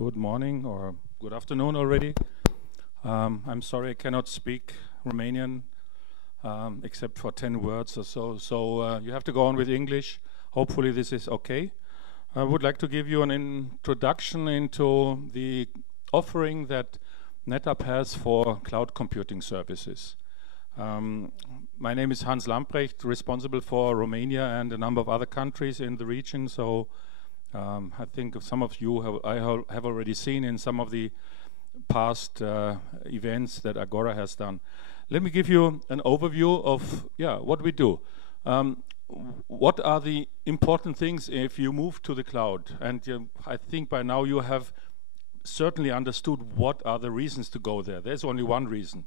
Good morning or good afternoon already. I'm sorry I cannot speak Romanian except for 10 words or so. So you have to go on with English. Hopefully this is okay. I would like to give you an introduction into the offering that NETAPP has for cloud computing services. My name is Lamprecht, responsible for Romania and a number of other countries in the region. So I think some of you have already seen in some of the past events that Agora has done. Let me give you an overview of what we do. What are the important things if you move to the cloud? And I think by now you have certainly understood what are the reasons to go there. There's only one reason: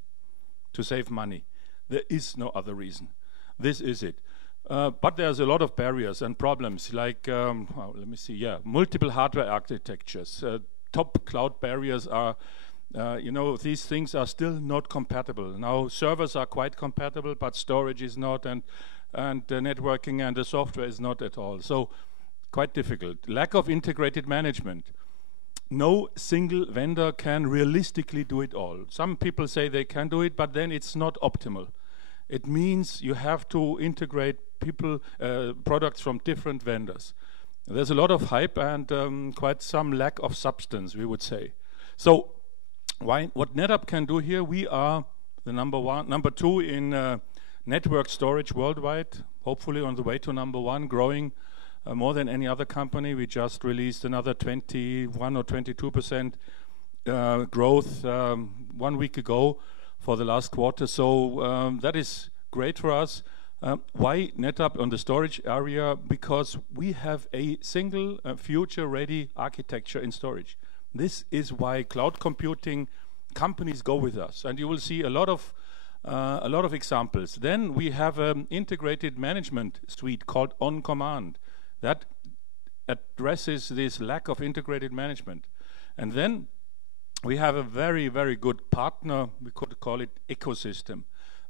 to save money. There is no other reason. This is it. But there's a lot of barriers and problems, like, let me see, multiple hardware architectures. Top cloud barriers are, these things are still not compatible. Now, servers are quite compatible, but storage is not, and the networking and the software is not at all. So, quite difficult. Lack of integrated management. No single vendor can realistically do it all. Some people say they can do it, but then it's not optimal. It means you have to integrate products from different vendors. There's a lot of hype and quite some lack of substance, we would say. So, what NETAPP can do here? We are the number two in network storage worldwide. Hopefully on the way to number one, growing more than any other company. We just released another 21 or 22% growth 1 week ago for the last quarter. So that is great for us. Why NETAPP on the storage area? Because we have a single future-ready architecture in storage. This is why cloud computing companies go with us, and you will see a lot of examples. Then we have an integrated management suite called On Command that addresses this lack of integrated management. And then we have a very, very good partner, we could call it ecosystem.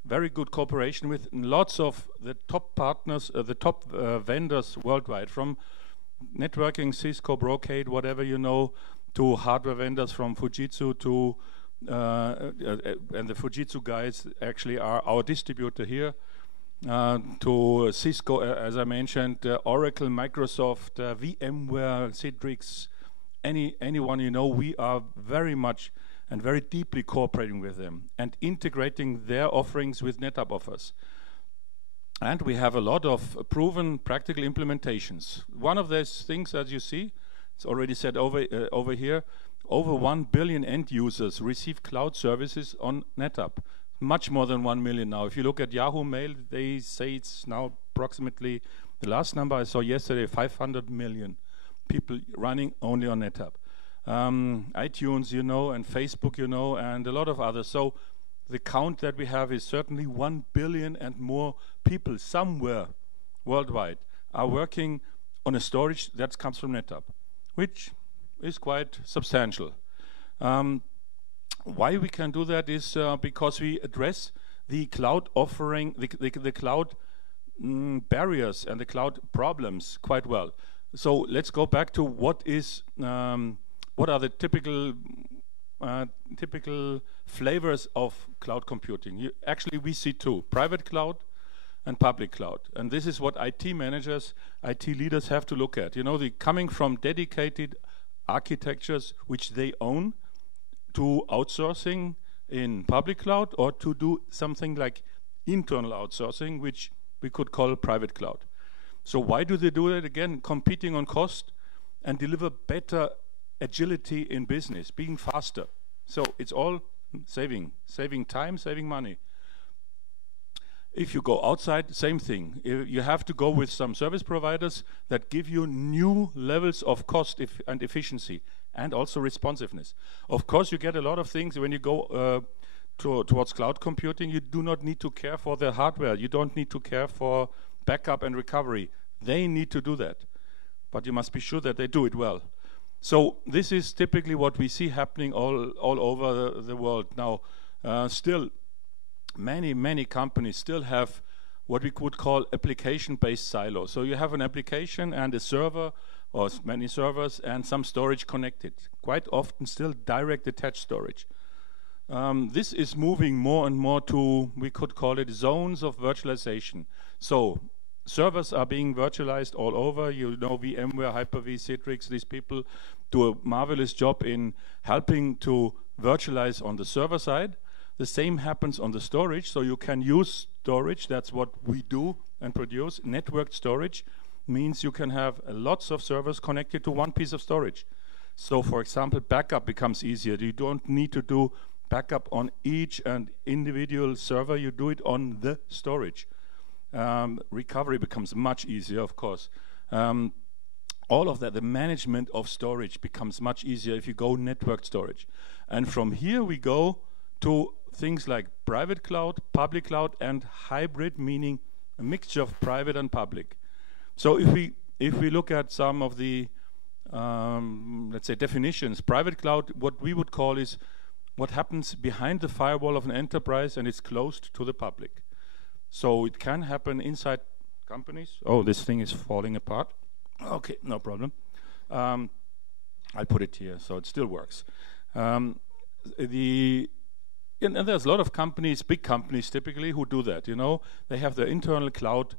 Very good cooperation with lots of the top partners, the top vendors worldwide, from networking, Cisco, Brocade, whatever you know, to hardware vendors from Fujitsu to, and the Fujitsu guys actually are our distributor here, to Cisco, as I mentioned, Oracle, Microsoft, VMware, Citrix, anyone you know. We are very much and very deeply cooperating with them and integrating their offerings with NETAPP offers. And we have a lot of proven practical implementations. One of those things, as you see, it's already said over here, over 1 billion end users receive cloud services on NETAPP. Much more than 1 million now. If you look at Yahoo Mail, they say it's now approximately, the last number I saw yesterday, 500 million people running only on NETAPP. iTunes, you know, and Facebook, you know, and a lot of others. So the count that we have is certainly 1 billion and more people somewhere worldwide are working on a storage that comes from NETAPP, which is quite substantial. Why we can do that is because we address the cloud offering, the cloud barriers and the cloud problems quite well. So let's go back to what are the typical flavors of cloud computing. Actually, we see two: private cloud and public cloud. And this is what IT managers, IT leaders have to look at. You know, coming from dedicated architectures which they own, to outsourcing in public cloud, or to do something like internal outsourcing, which we could call private cloud. So why do they do it? Again, competing on cost and deliver better agility in business, being faster. So it's all saving time, saving money. If you go outside, same thing. You have to go with some service providers that give you new levels of cost and efficiency, and also responsiveness. Of course, you get a lot of things when you go towards cloud computing. You do not need to care for the hardware. You don't need to care for backup and recovery. They need to do that. But you must be sure that they do it well. So this is typically what we see happening all over the world. Now, still, many companies still have what we could call application-based silos. So you have an application and a server or many servers and some storage connected. Quite often still direct attached storage. This is moving more and more to, we could call it zones of virtualization. So servers are being virtualized all over. You know, VMware, Hyper-V, Citrix, these people do a marvelous job in helping to virtualize on the server side. The same happens on the storage, so you can use storage. That's what we do and produce. Networked storage means you can have lots of servers connected to one piece of storage. So for example, backup becomes easier. You don't need to do backup on each and individual server. You do it on the storage. Recovery becomes much easier, of course. All of that, the management of storage becomes much easier if you go networked storage. And from here we go to things like private cloud, public cloud, and hybrid, meaning a mixture of private and public. So if we look at some of the let's say definitions, private cloud, what we would call is what happens behind the firewall of an enterprise and it's closed to the public. So it can happen inside companies. Oh, this thing is falling apart. Okay, no problem. I'll put it here so it still works. And there's a lot of companies, big companies typically, who do that. You know, they have their internal cloud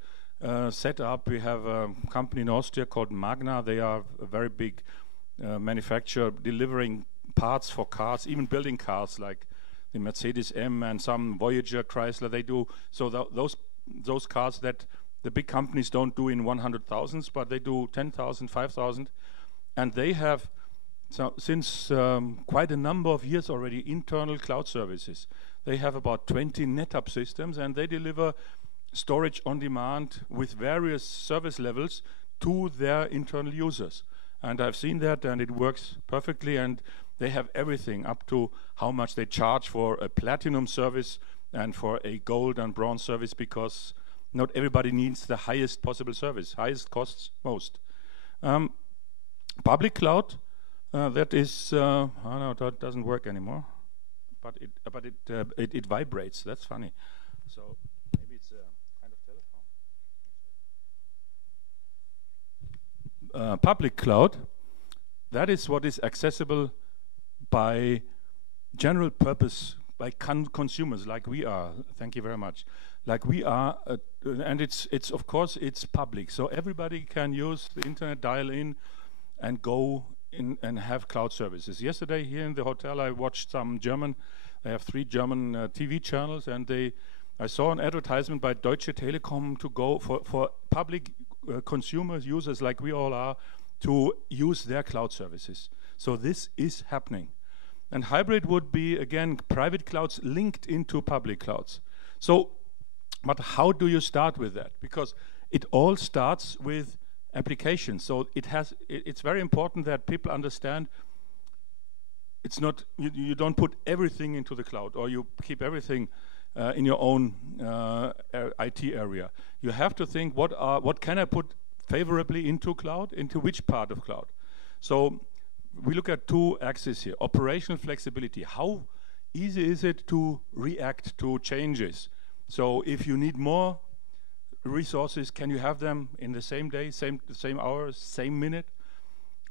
set up. We have a company in Austria called Magna. They are a very big manufacturer delivering parts for cars, even building cars like the Mercedes M and some Voyager, Chrysler. They do so those cars that the big companies don't do in 100,000s, but they do 10,000, 5,000, and they have since quite a number of years already internal cloud services. They have about 20 NETAPP systems, and they deliver storage on demand with various service levels to their internal users. And I've seen that, and it works perfectly, and they have everything up to how much they charge for a platinum service and for a gold and bronze service, because not everybody needs the highest possible service. Highest costs most. Public cloud, that is, oh no, that doesn't work anymore, but it vibrates. That's funny. So maybe it's a kind of telephone. Public cloud, that is what is accessible by general purpose, by consumers like we are. Thank you very much. Like we are, and it's of course it's public, so everybody can use the internet, dial in, and go in and have cloud services. Yesterday here in the hotel, I watched some German. They have 3 German TV channels, and I saw an advertisement by Deutsche Telekom to go for public consumers, users like we all are, to use their cloud services. So this is happening. And hybrid would be, again, private clouds linked into public clouds. So, but how do you start with that? Because it all starts with applications. So it's very important that people understand it's not, you don't put everything into the cloud, or you keep everything in your own IT area. You have to think, what can I put favorably into cloud, into which part of cloud? So we look at 2 axes here. Operational flexibility. How easy is it to react to changes? So if you need more resources, can you have them in the same day, same hours, same minute?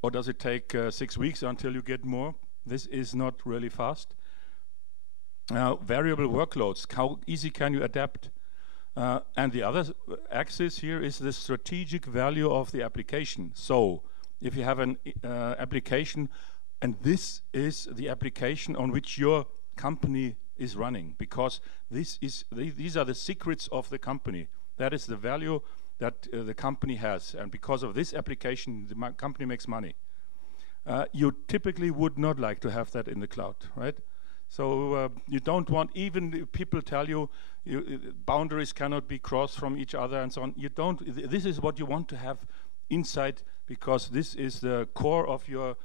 Or does it take 6 weeks until you get more? This is not really fast. Variable workloads. How easy can you adapt? And the other axis here is the strategic value of the application. So if you have an application, and this is the application on which your company is running, because these are the secrets of the company. That is the value that the company has, and because of this application, the company makes money. You typically would not like to have that in the cloud, right? So you don't want, even if people tell you, boundaries cannot be crossed from each other and so on. You don't. This is what you want to have inside, because this is the core of your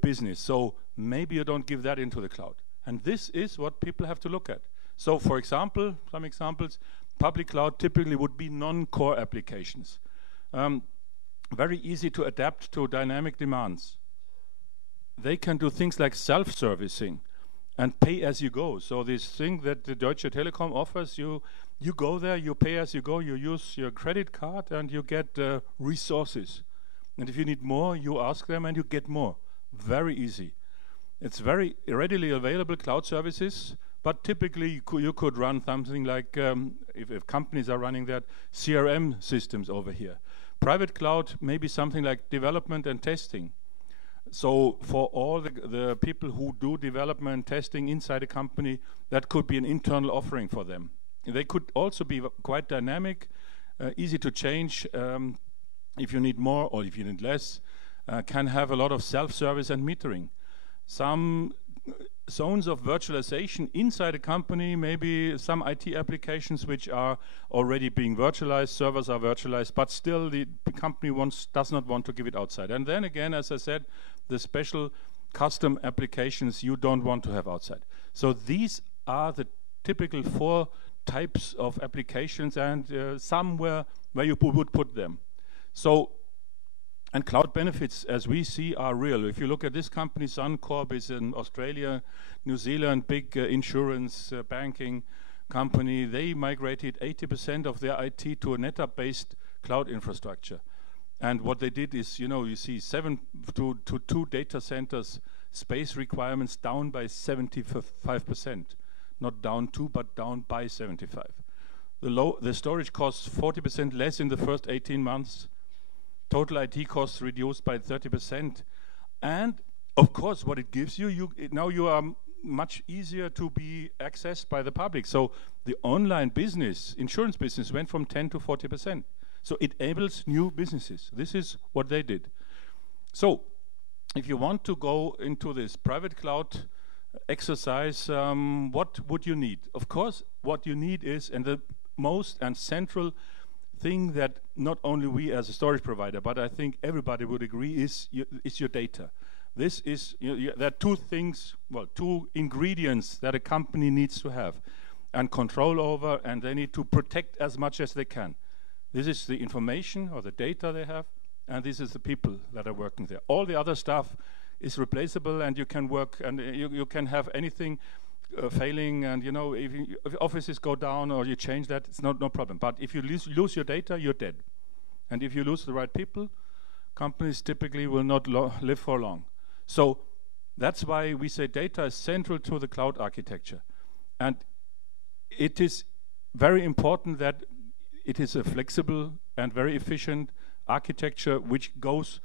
business. So maybe you don't give that into the cloud. And this is what people have to look at. So for example, some examples, public cloud typically would be non-core applications. Very easy to adapt to dynamic demands. They can do things like self-servicing and pay as you go. So this thing that the Deutsche Telekom offers, you go there, you pay as you go, you use your credit card, and you get resources. And if you need more, you ask them and you get more. Very easy. It's very readily available cloud services, but typically you could run something like, if companies are running that, CRM systems over here. Private cloud, maybe something like development and testing. So for all the people who do development testing inside a company, that could be an internal offering for them. They could also be quite dynamic, easy to change if you need more or if you need less, can have a lot of self-service and metering. Some zones of virtualization inside a company, maybe some IT applications which are already being virtualized, servers are virtualized, but still the company does not want to give it outside. And then again, as I said, the special custom applications you don't want to have outside. So these are the typical 4 types of applications, and somewhere where you would put them. So, and cloud benefits, as we see, are real. If you look at this company, Suncorp is in Australia, New Zealand, big insurance, banking company. They migrated 80% of their IT to a NETAPP-based cloud infrastructure. And what they did is, you see 7 to 2 data centers, space requirements down by 75%. Not down 2, but down by 75. The storage costs 40% less in the first 18 months. Total IT costs reduced by 30%. And of course, what it gives you, now you are much easier to be accessed by the public. So the online business, insurance business, went from 10 to 40%. So it enables new businesses. This is what they did. So if you want to go into this private cloud exercise, what would you need? Of course, what you need is, and the most and central thing that not only we as a storage provider, but I think everybody would agree is your data. This is, there are 2 things, well, 2 ingredients that a company needs to have and control over, and they need to protect as much as they can. This is the information or the data they have, and this is the people that are working there. All the other stuff is replaceable, and you can work, and you can have anything failing, and if offices go down or you change that, it's no problem. But if you lose your data, you're dead. And if you lose the right people, companies typically will not live for long. So that's why we say data is central to the cloud architecture. And it is very important that it is a flexible and very efficient architecture which goes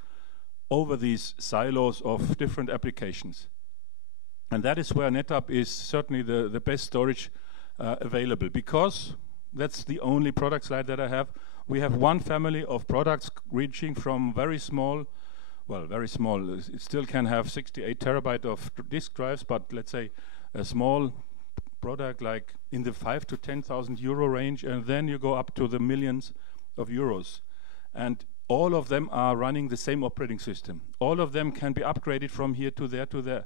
over these silos of different applications. And that is where NetApp is certainly the best storage available, because that's the only product slide that I have. We have one family of products reaching from very small, well, very small. It still can have 68 terabyte of disk drives, but let's say a small product like in the 5,000 to 10,000 euro range, and then you go up to the millions of euros. And all of them are running the same operating system. All of them can be upgraded from here to there to there.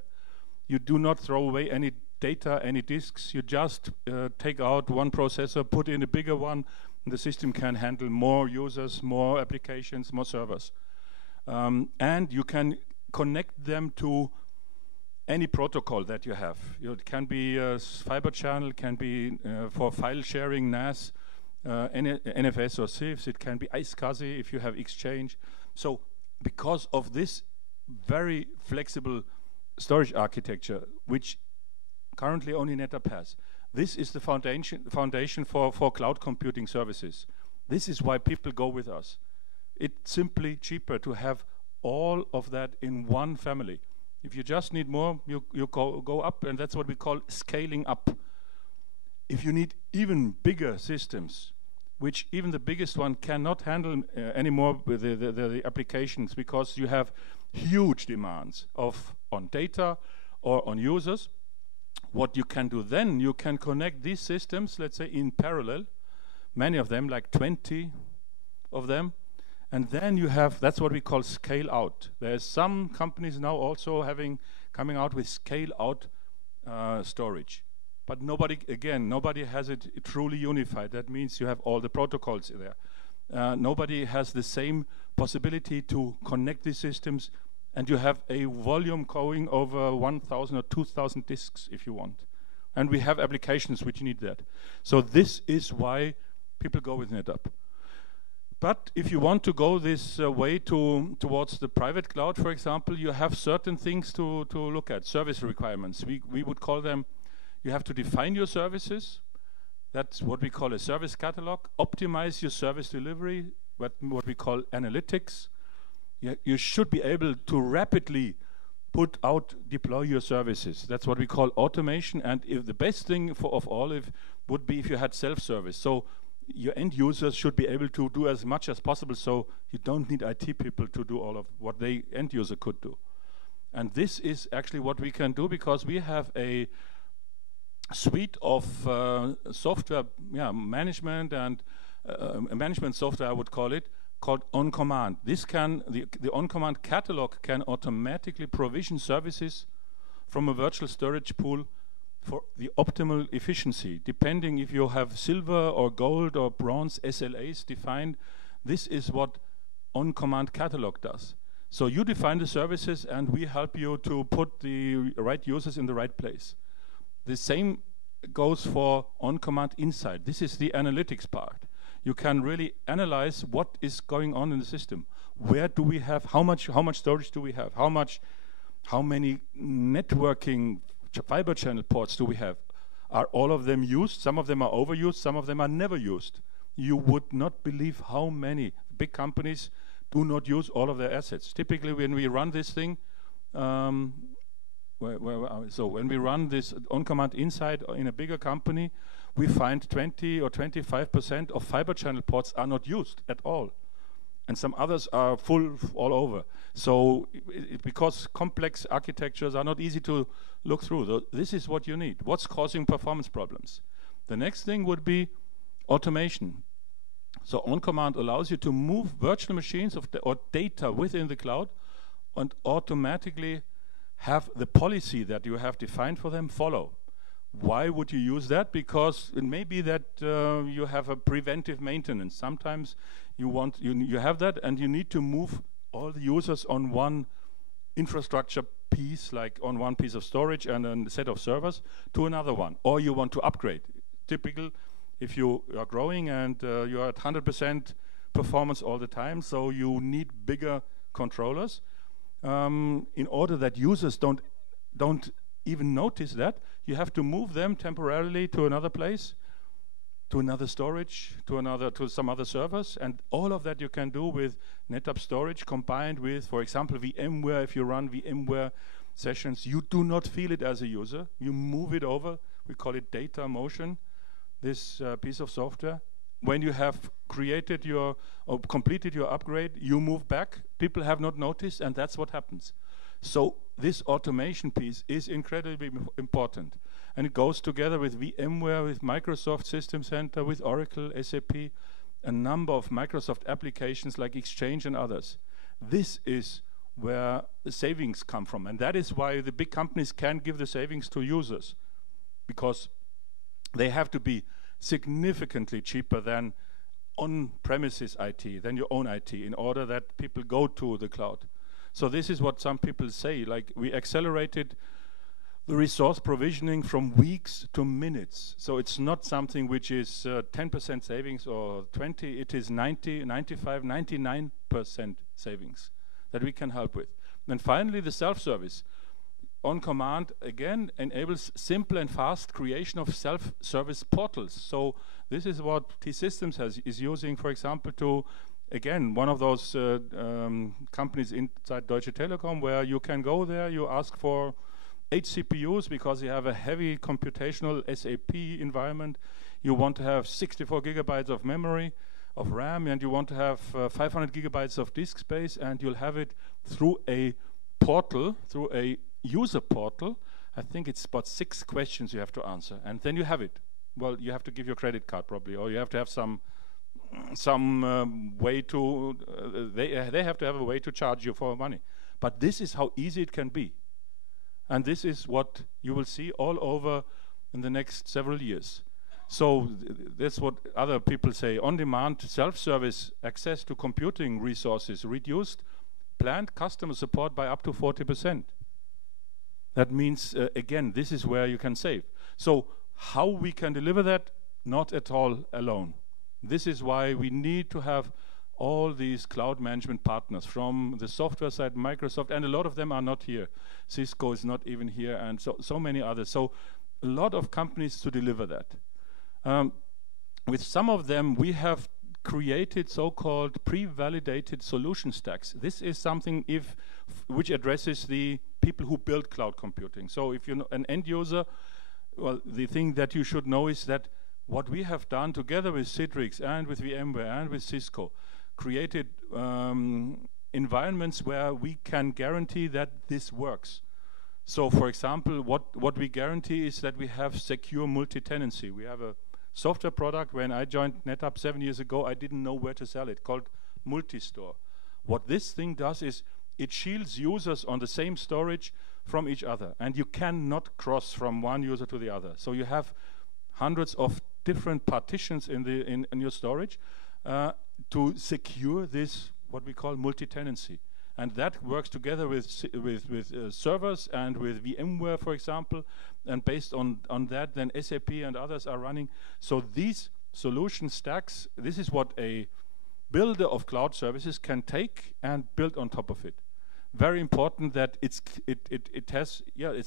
You do not throw away any data, any disks. You just take out one processor, put in a bigger one, and the system can handle more users, more applications, more servers. And you can connect them to any protocol that you have. It can be a fiber channel, can be for file sharing, NAS, NFS or CIFS, it can be iSCSI if you have Exchange. So because of this very flexible storage architecture, which currently only NetApp has, this is the foundation for cloud computing services. This is why people go with us. It's simply cheaper to have all of that in one family. If you just need more, you go up, and that's what we call scaling up. If you need even bigger systems, which even the biggest one cannot handle anymore with the applications, because you have huge demands on data or on users, what you can do then, you can connect these systems, let's say in parallel, many of them, like 20 of them, and then you have, that's what we call scale out. There's some companies now also coming out with scale out storage. But nobody has it truly unified. That means you have all the protocols there. Nobody has the same possibility to connect these systems, and you have a volume going over 1,000 or 2,000 disks if you want. And we have applications which need that. So this is why people go with NetApp. But if you want to go this way towards the private cloud, for example, you have certain things to look at, service requirements. We would call them, you have to define your services. That's what we call a service catalog. Optimize your service delivery, what we call analytics. You should be able to rapidly deploy your services. That's what we call automation. And if the best thing of all would be if you had self-service. So your end users should be able to do as much as possible, so you don't need IT people to do all of what the end user could do. And this is actually what we can do, because we have a suite of software management and management software, I would call it, called on-command. This the on-command catalog can automatically provision services from a virtual storage pool for the optimal efficiency, depending if you have silver or gold or bronze SLAs defined. This is what on-command catalog does. So you define the services and we help you to put the right users in the right place. The same goes for on-command insight. This is the analytics part. You can really analyze what is going on in the system. Where do we have, how much storage do we have? How many networking fiber channel ports do we have? Are all of them used? Some of them are overused, some of them are never used. You would not believe how many big companies do not use all of their assets. Typically when we run this thing, so when we run this on-command insight in a bigger company, we find 20 or 25% of fiber channel ports are not used at all. And some others are full all over. So because complex architectures are not easy to look through, this is what you need. What's causing performance problems? The next thing would be automation. So on-command allows you to move virtual machines or data within the cloud and automatically have the policy that you have defined for them follow. Why would you use that? Because it may be that you have a preventive maintenance. Sometimes you have that and you need to move all the users on one infrastructure piece, like on one piece of storage and a set of servers, to another one. Or you want to upgrade. Typical, if you are growing and you are at 100% performance all the time, so you need bigger controllers in order that users don't even notice that. You have to move them temporarily to another place, to another storage, to some other servers, and all of that you can do with NetApp storage combined with, for example, VMware. If you run VMware sessions, you do not feel it as a user. You move it over. We call it data motion, this piece of software. When you have created or completed your upgrade, you move back. People have not noticed, and that's what happens. So this automation piece is incredibly important. And it goes together with VMware, with Microsoft System Center, with Oracle, SAP, a number of Microsoft applications like Exchange and others. This is where the savings come from. And that is why the big companies can give the savings to users, because they have to be significantly cheaper than on-premises IT, than your own IT, in order that people go to the cloud. So this is what some people say, like we accelerated the resource provisioning from weeks to minutes. So it's not something which is 10% savings or 20, it is 90, 95, 99% savings that we can help with. And finally, the self-service. On command, again, enables simple and fast creation of self-service portals. So this is what T-Systems is using, for example, to, again, one of those companies inside Deutsche Telekom, where you can go there, you ask for 8 CPUs because you have a heavy computational SAP environment. You want to have 64 gigabytes of memory, of RAM, and you want to have 500 gigabytes of disk space, and you'll have it through a portal, through a user portal. I think it's about 6 questions you have to answer, and then you have it. Well, you have to give your credit card probably, or you have to have some way to, they have to have a way to charge you for money. But this is how easy it can be. And this is what you will see all over in the next several years. So that's what other people say. On-demand self-service access to computing resources reduced planned customer support by up to 40%. That means, again, this is where you can save. So how we can deliver that? Not at all alone. This is why we need to have all these cloud management partners from the software side, Microsoft, and a lot of them are not here. Cisco is not even here, and so many others. So a lot of companies to deliver that. With some of them, we have created so-called pre-validated solution stacks. This is something which addresses the people who build cloud computing. So if you're an end user, well, the thing that you should know is that what we have done together with Citrix and with VMware and with Cisco, created environments where we can guarantee that this works. So for example, what we guarantee is that we have secure multi-tenancy. We have a software product. When I joined NetApp 7 years ago, I didn't know where to sell it, called Multistore. What this thing does is it shields users on the same storage from each other, and you cannot cross from one user to the other. So you have hundreds of different partitions in your storage to secure this, what we call multi-tenancy. And that works together with servers and with VMware, for example, and based on that, then SAP and others are running. So these solution stacks, this is what a builder of cloud services can take and build on top of it. Very important that it's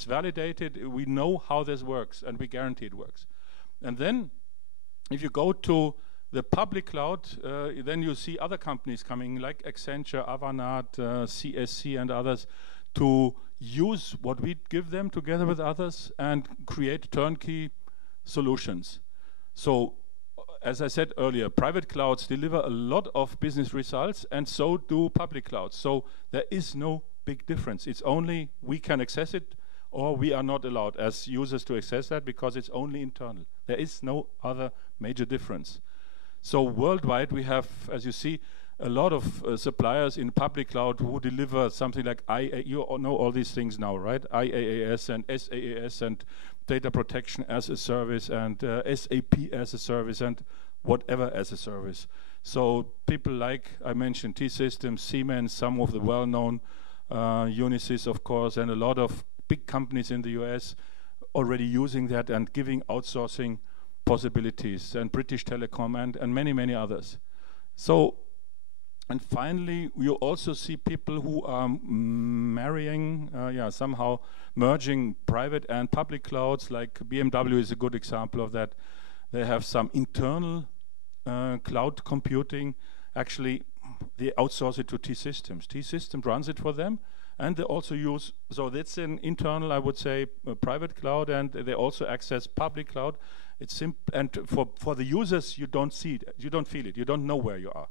validated. We know how this works, and we guarantee it works. And then, if you go to the public cloud, then you see other companies coming like Accenture, Avanade, CSC and others to use what we give them together with others and create turnkey solutions. So, as I said earlier, private clouds deliver a lot of business results, and so do public clouds. So there is no big difference. It's only we can access it, or we are not allowed as users to access that because it's only internal. There is no other major difference. So worldwide we have, as you see, a lot of suppliers in public cloud who deliver something like you all know all these things now, right? IaaS and SaaS and data protection as a service and SAP as a service and whatever as a service. So people like I mentioned T-Systems, Siemens, some of the well-known Unisys, of course, and a lot of big companies in the US already using that and giving outsourcing possibilities, and British Telecom and many, many others. So, and finally, you also see people who are somehow merging private and public clouds, like BMW is a good example of that. They have some internal cloud computing. Actually, they outsource it to T-Systems. T-Systems runs it for them, and they also use, so that's an internal, I would say, private cloud, and they also access public cloud. It's simple, and for the users, you don't see it, you don't feel it, you don't know where you are.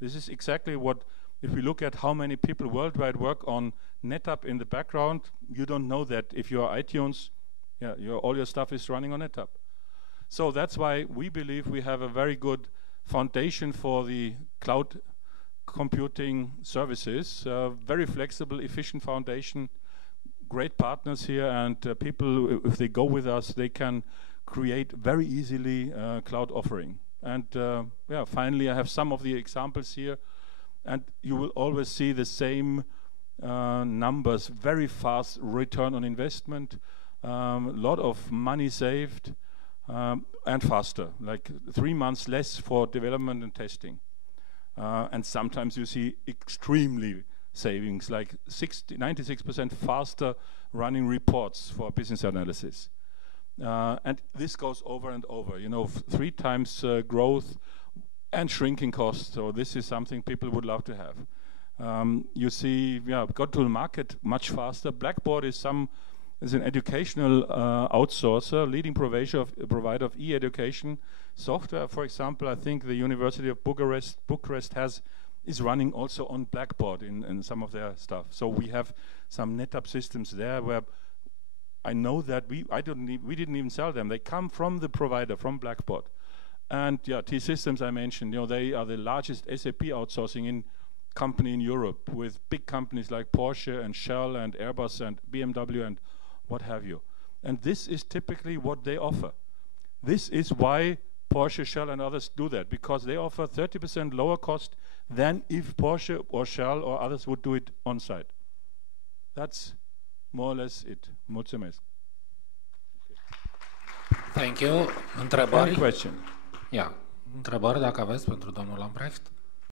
This is exactly what, if we look at how many people worldwide work on NetApp in the background, you don't know that if you are iTunes, all your stuff is running on NetApp. So that's why we believe we have a very good foundation for the cloud computing services, very flexible, efficient foundation, great partners here, and people, if they go with us, they can create very easily cloud offering. And finally, I have some of the examples here, and you will always see the same numbers, very fast return on investment, a lot of money saved, and faster, like 3 months less for development and testing. And sometimes you see extremely savings, like 96% faster running reports for business analysis. And this goes over and over, 3 times growth and shrinking costs. So this is something people would love to have. You see, got to the market much faster. Blackboard is an educational outsourcer, leading provider of e-education software. For example, I think the University of Bucharest is running also on Blackboard in some of their stuff. So we have some NetApp systems there where I know that we didn't even sell them. They come from the provider, from Blackboard. And T-Systems I mentioned, they are the largest SAP outsourcing company in Europe, with big companies like Porsche and Shell and Airbus and BMW and what have you. And this is typically what they offer. This is why Porsche, Shell and others do that, because they offer 30% lower cost than if Porsche or Shell or others would do it on site. That's more or less it. Mulțumesc. Thank you. Întrebări? Any question? Întrebări dacă aveți pentru domnul Lamprecht?